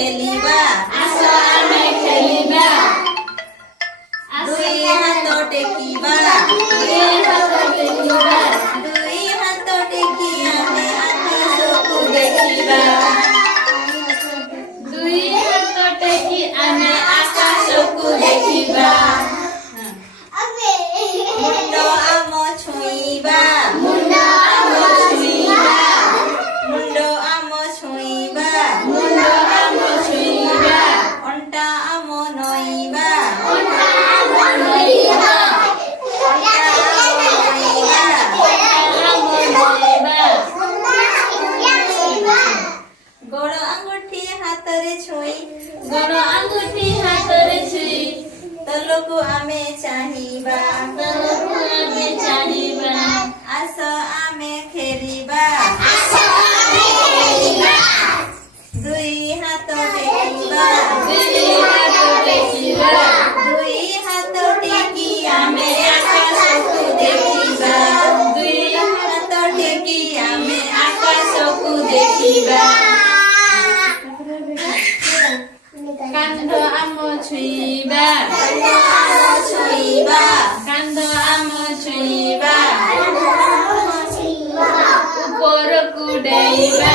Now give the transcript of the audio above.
खेलिबा आस आमे खेलिबा दुई हाथ टेकिबा दुई हात टेकिबा दुई हाथ टेकी आमे आकाशको देखिबा दुई हात टेकी आमे आकाशको देखिबा मुंडो आम छुइबा मुन्डो आम छुइबा मुंडो आम छुइबा मुन्डो आम छुइबा अंटा आम नइबा ओन्टा आम नइबा अंटा आम नइबा आम नइबा गोड़ अंगूठी हातरे छुई गोड़ अंगूठी हातरे छुई तलको आमे चाहिबा तलको आमे चाहिबा आस आमे खेलिबा आस आमे खेलिबा दुई हात टेकिबा दुई हात टेकिबा दुई हात टेकी आमे आकाशको देखिबा दुई हात टेकी आमे आकाशको देखिबा कान्ध आम छुइबा छुइबा कान्ध आम छुइबा छुइबा उपरको डैबा